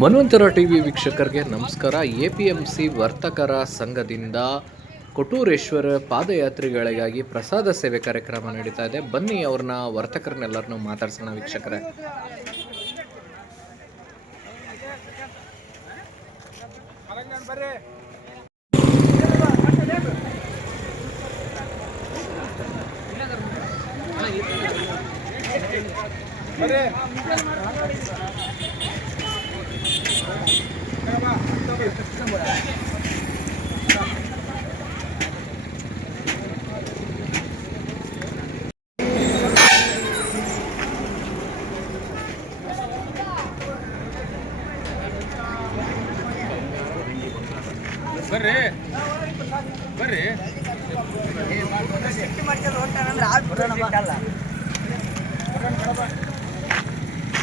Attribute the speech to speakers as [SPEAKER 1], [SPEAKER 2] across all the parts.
[SPEAKER 1] ಮನ್ವಂತರ TV ವೀಕ್ಷಕರಿಗೆ ನಮಸ್ಕಾರ. A P M C ವರ್ತಕರ ಸಂಘದಿಂದ ಕೊಟ್ಟೂರೇಶ್ವರ ಪಾದಯಾತ್ರಿಗಳಿಗಾಗಿ ಪ್ರಸಾದ ಸೇವೆ ಕಾರ್ಯಕ್ರಮ ನಡೀತಾ ಇದೆ. ಬನ್ನಿ, ಅವ್ರನ್ನ ವರ್ತಕರನ್ನೆಲ್ಲರನ್ನೂ ಮಾತಾಡ್ಸೋಣ ವೀಕ್ಷಕರೇ.
[SPEAKER 2] ಬರ್ರಿ ಬರ್ರಿ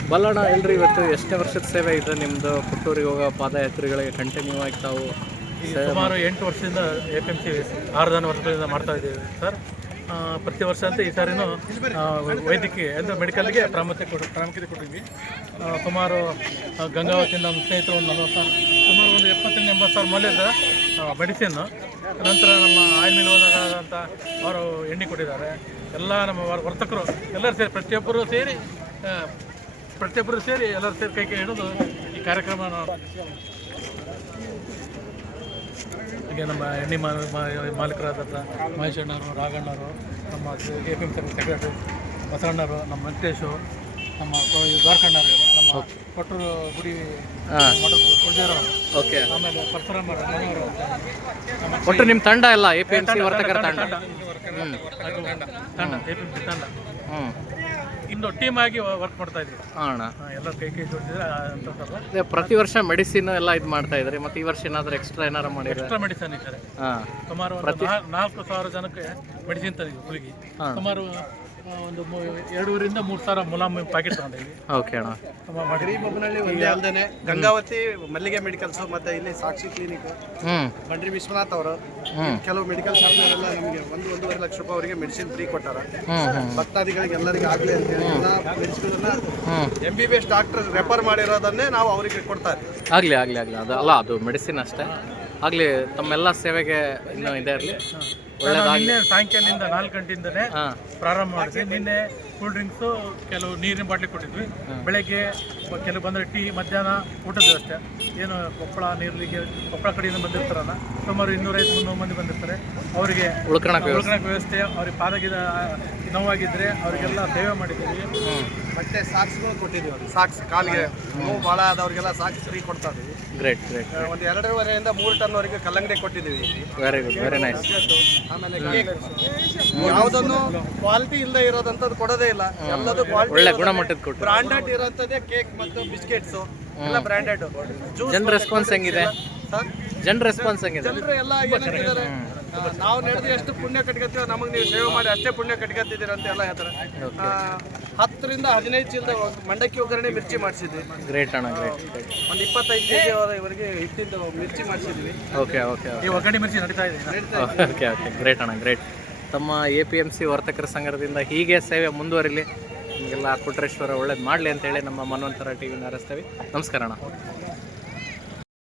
[SPEAKER 1] ಬಲ್ಲಣ್ಣ ಎಲ್ಲರಿ ಇವತ್ತು ಎಷ್ಟೇ ವರ್ಷದ ಸೇವೆ ಇದೆ ನಿಮ್ಮದು ಪುಟ್ಟೂರಿಗೆ ಹೋಗೋ ಪಾದಯಾತ್ರಿಗಳಿಗೆ ಕಂಟಿನ್ಯೂ ಆಗಿ ತಾವು
[SPEAKER 2] ಸುಮಾರು ಎಂಟು ವರ್ಷದಿಂದ ಎ ಪಿ ಎಂ ಸಿ ಆರುದಾನ ವರ್ಷಗಳಿಂದ ಮಾಡ್ತಾ ಇದ್ದೀವಿ ಸರ್. ಪ್ರತಿ ವರ್ಷ ಅಂತ ಈ ಸಾರಿನೂ ವೈದ್ಯಕೀಯ ಅಂದರೆ ಮೆಡಿಕಲ್ಗೆ ಪ್ರಾಮುಖ್ಯತೆ ಕೊಟ್ಟು ಪ್ರಾಮುಖ್ಯತೆ ಕೊಟ್ಟಿದ್ವಿ. ಸುಮಾರು ಗಂಗಾವತಿಯಿಂದ ನಮ್ಮ ಸ್ನೇಹಿತರು ಒಂದು ನಲವತ್ತು ಸುಮಾರು ಒಂದು ಎಪ್ಪತ್ತರಿಂದ ಎಂಬತ್ತು ಸಾವಿರ ಮೌಲ್ಯದ ಮೆಡಿಸಿನ್ನು ನಂತರ ನಮ್ಮ ಆಯಿಲ್ ಮಿಲ್ ಓನರಾದಂಥ ಅವರು ಎಣ್ಣೆ ಕೊಟ್ಟಿದ್ದಾರೆ. ಎಲ್ಲ ನಮ್ಮ ವರ್- ವರ್ತಕರು ಎಲ್ಲರೂ ಸೇರಿ ಪ್ರತಿಯೊಬ್ಬರು ಸೇರಿ ಪ್ರತಿಯೊಬ್ಬರು ಸೇರಿ ಎಲ್ಲರೂ ಸೇರಿ ಕೈ ಕೈ ಹಿಡಿದು ಈ ಕಾರ್ಯಕ್ರಮ ಹೀಗೆ ನಮ್ಮ ಎಣ್ಣೆ ಮಾಲೀಕರಾದಂಥ ಮಹೇಶ್ ಅಣ್ಣವರು ರಾಘಣ್ಣವರು ನಮ್ಮ ಎ ಪಿ ಎಂ ಸೆಕ್ರೆಟರಿ ಬಸವಣ್ಣರು ನಮ್ಮ ವೆಂಕಟೇಶು ನಮ್ಮ ದ್ವಾರಕಣ್ಣರು ನಮ್ಮ ಕೊಟ್ಟರು ಗುಡಿ
[SPEAKER 1] ಓಕೆ
[SPEAKER 2] ಆಮೇಲೆ ಪರಶುರಾಮ
[SPEAKER 1] ಒಟ್ಟು ನಿಮ್ಮ ತಂಡ ಎಲ್ಲ ಎ ಪಿ ಎಂ ಸಿ ವರ್ತಕರ ತಂಡ
[SPEAKER 2] ತಂಡ. ಎ ಪಿ ಸಿ ತಂಡ.
[SPEAKER 1] ಹ್ಞೂ
[SPEAKER 2] ಇನ್ನು ಟೀಮ್ ಆಗಿ ವರ್ಕ್ ಮಾಡ್ತಾ
[SPEAKER 1] ಇದ್ದೀವಿ. ಅಣ್ಣ.
[SPEAKER 2] ಎಲ್ಲ ಕೈ ಕೈ ಜೋಡಿಸಿದ್ರೆ
[SPEAKER 1] ಅದೇ ಪ್ರತಿ ವರ್ಷ ಮೆಡಿಸಿನ್ ಎಲ್ಲ ಇದು ಮಾಡ್ತಾ ಇದ್ರಿ ಮತ್ತೆ ಈ ವರ್ಷ ಏನಾದ್ರು ಎಕ್ಸ್ಟ್ರಾ ಏನಾರು ಮಾಡಿ
[SPEAKER 2] ಎಕ್ಸ್ಟ್ರಾ ಮೆಡಿಸನ್ ಇದ್ದಾರೆ. ಸುಮಾರು ಒಂದು ನಾಲ್ಕು ಸಾವಿರ ಜನಕ್ಕೆ ಮೆಡಿಸಿನ್ ತಂದಿದ್ವಿ ಹುಡುಗಿ. ಸುಮಾರು ಒಂದು ಮೂ- ಎರಡೂವರಿಂದ ಮೂರು ಸಾವಿರ ಮುಲಾಮು ಪ್ಯಾಕೆಟ್ ತಗೊಂಡಿದ್ವಿ.
[SPEAKER 1] ಓಕೆ ಅಣ್ಣ.
[SPEAKER 2] ತುಂಬ ಮಾಡಿ
[SPEAKER 3] ಬೊಮ್ಮನಹಳ್ಳಿ ಒಂದೇ ಅಲ್ದೇನೆ. ಗಂಗಾವತಿ ಮಲ್ಲಿಗೆ ಮೆಡಿಕಲ್ಸ್ ಮತ್ತೆ ಇಲ್ಲಿ ಸಾಕ್ಷಿ ಕ್ಲಿನಿಕ್
[SPEAKER 1] ಹ್ಞೂ
[SPEAKER 3] ಬಂಡ್ರಿ ವಿಶ್ವನಾಥ್ ಅವರು. ಕೆಲವು ಮೆಡಿಕಲ್ ಶಾಪ್ನವರೆಲ್ಲ ನಮಗೆ ಒಂದು ಒಂದೂವರೆ ಲಕ್ಷ ರೂಪಾಯಿ ಅವರಿಗೆ ಮೆಡಿಸಿನ್ ಫ್ರೀ ಕೊಟ್ಟಾರ.
[SPEAKER 1] ಹ್ಞೂ ಹ್ಞೂ
[SPEAKER 3] ಭಕ್ತಾದಿಗಳಿಗೆ ಎಲ್ಲರಿಗೂ ಆಗಲಿ ಅಂತ ಹೇಳಿ ಎಲ್ಲ ಮೆಡಿಸಿನ್
[SPEAKER 1] ಹ್ಞೂ
[SPEAKER 3] M B B S doctor refer ಮಾಡಿರೋದನ್ನೇ ನಾವು ಅವರಿಗೆ ಕೊಡ್ತಾರೆ.
[SPEAKER 1] ಆಗಲಿ ಆಗ್ಲಿ ಆಗಲಿ. ಅದು ಅಲ್ಲ ಅದು ಮೆಡಿಸಿನ್ ಅಷ್ಟೇ. ಆಗಲಿ ತಮ್ಮೆಲ್ಲ ಸೇವೆಗೆ ಇನ್ನೂ ಇದೆ ಇರಲಿ
[SPEAKER 2] ನಾನು ನಿನ್ನೆ ಸಾಯಂಕಾಲದಿಂದ ನಾಲ್ಕು ಗಂಟೆಯಿಂದನೇ ಪ್ರಾರಂಭ ಮಾಡಿದ್ವಿ ನಿನ್ನೆ ಕೂಲ್ ಡ್ರಿಂಕ್ಸು ಕೆಲವು ನೀರಿನ ಬಾಟ್ಲಿ ಕೊಟ್ಟಿದ್ವಿ. ಬೆಳಗ್ಗೆ ಕೆಲವು ಬಂದರೆ ಟೀ ಮಧ್ಯಾಹ್ನ ಊಟದ ವ್ಯವಸ್ಥೆ ಏನು ಕೊಪ್ಪಳ ನೀರ್ಲಿಗೆ ಕೊಪ್ಪಳ ಕಡೆಯಿಂದ ಬಂದಿರ್ತಾರಲ್ಲ ಸುಮಾರು ಇನ್ನೂರೈದು ಮುನ್ನೂರು ಮಂದಿ ಬಂದಿರ್ತಾರೆ. ಅವರಿಗೆ
[SPEAKER 1] ಉಳ್ಕೊಳಕ್
[SPEAKER 2] ಉಳ್ಕೊಳಕ್ಕೆ ವ್ಯವಸ್ಥೆ ಅವ್ರಿಗೆ ಪಾದಗಿದ ನೋವಾಗಿದ್ರೆ ಅವರಿಗೆಲ್ಲ ಸೇವೆ ಮಾಡಿದ್ದೀವಿ.
[SPEAKER 3] ಮತ್ತೆ ಸಾಕ್ಸ್ಗಳು ಕೊಟ್ಟಿದ್ದೀವಿ ಅವ್ರಿಗೆ. ಸಾಕ್ಸ್ ಕಾಲಿಗೆ. ನೋವು ಭಾಳ ಆದವ್ರಿಗೆಲ್ಲ ಸಾಕ್ಸ್ ಫ್ರೀ ಕೊಡ್ತಾ ಇದೀವಿ
[SPEAKER 1] ಗ್ರೇಟ್ ಗ್ರೇಟ್
[SPEAKER 3] ಒಂದು ಎರಡೂವರೆಯಿಂದ ಮೂರು ಟನ್ ವರೆಗೆ ಕಲ್ಲಂಗಡಿ ಕೊಟ್ಟಿದ್ದೀವಿ.
[SPEAKER 1] ವೆರಿ ಗುಡ್ ವೆರಿ ನೈಸ್
[SPEAKER 3] ಆಮೇಲೆ ಯಾವ್ದೊಂದು ಯಾವುದನ್ನು ಕ್ವಾಲಿಟಿ ಇಲ್ಲದೆ ಇರೋದಂಥದ್ದು ಕೊಡೋದೇ ಇಲ್ಲ. ಎಲ್ಲದೂ
[SPEAKER 1] ಒಳ್ಳೆ
[SPEAKER 3] ಕ್ವಾಲಿಟಿ
[SPEAKER 1] ಗುಣಮಟ್ಟದ ಕೊಟ್ಟು
[SPEAKER 3] ಬ್ರಾಂಡೆಡ್ ಇರೋಂಥದ್ದೇ ಕೇಕ್ ಮತ್ತು ಬಿಸ್ಕೆಟ್ಸ್ ಎಲ್ಲ ಬ್ರಾಂಡೆಡ್.
[SPEAKER 1] ಜನ ರೆಸ್ಪಾನ್ಸ್ ಹೆಂಗಿದೆ? ಜನ ರೆಸ್ಪಾನ್ಸ್ ಹೆಂಗಿದೆ?
[SPEAKER 3] ಜನರು ಎಲ್ಲ ನಾವು ನಡೆದು ಎಷ್ಟು ಪುಣ್ಯ ಕಟ್ಕೊತೀವೋ ನಮಗೆ ನೀವು ಸೇವೆ ಮಾಡಿ ಅಷ್ಟೇ ಪುಣ್ಯ ಕಟ್ಕೋತಿದ್ದೀರ ಅಂತ ಎಲ್ಲ ಹೇಳ್ತಾರೆ. ಹತ್ತರಿಂದ ಹದಿನೈದು ಚೀಲದ ಮಂಡಕ್ಕಿ ಒಗ್ಗರಣೆ ಮಿರ್ಚಿ ಮಾಡಿಸಿದ್ವಿ.
[SPEAKER 1] ಗ್ರೇಟ್ ಅಣ್ಣ ಗ್ರೇಟ್ ಗ್ರೇಟ್
[SPEAKER 3] ಒಂದು ಇಪ್ಪತ್ತೈದು ಕೆ ಜಿ ಇವರಿಗೆ ಹಿಟ್ಟಿಂದ ಮಿರ್ಚಿ ಮಾಡಿಸಿದ್ವಿ.
[SPEAKER 1] ಓಕೆ ಓಕೆ
[SPEAKER 2] ಈ ಒಗ್ಗರಣೆ ಮಿರ್ಚಿ ನಡೀತಾ ಇದೆ.
[SPEAKER 1] ಓಕೆ ಓಕೆ ಗ್ರೇಟ್ ಅಣ್ಣ ಗ್ರೇಟ್ ತಮ್ಮ ಎ ಪಿ ಎಂ ಸಿ ವರ್ತಕರ ಸಂಘದಿಂದ ಹೀಗೆ ಸೇವೆ ಮುಂದುವರಿಲಿ. ನಿಮಗೆಲ್ಲ ಕುಟ್ರೇಶ್ವರ ಒಳ್ಳೇದು ಮಾಡಲಿ ಅಂತೇಳಿ ನಮ್ಮ ಮನ್ವಂತರ ಟಿ ವಿನ ಹರಿಸ್ತೇವೆ ನಮಸ್ಕಾರ ಅಣ್ಣ.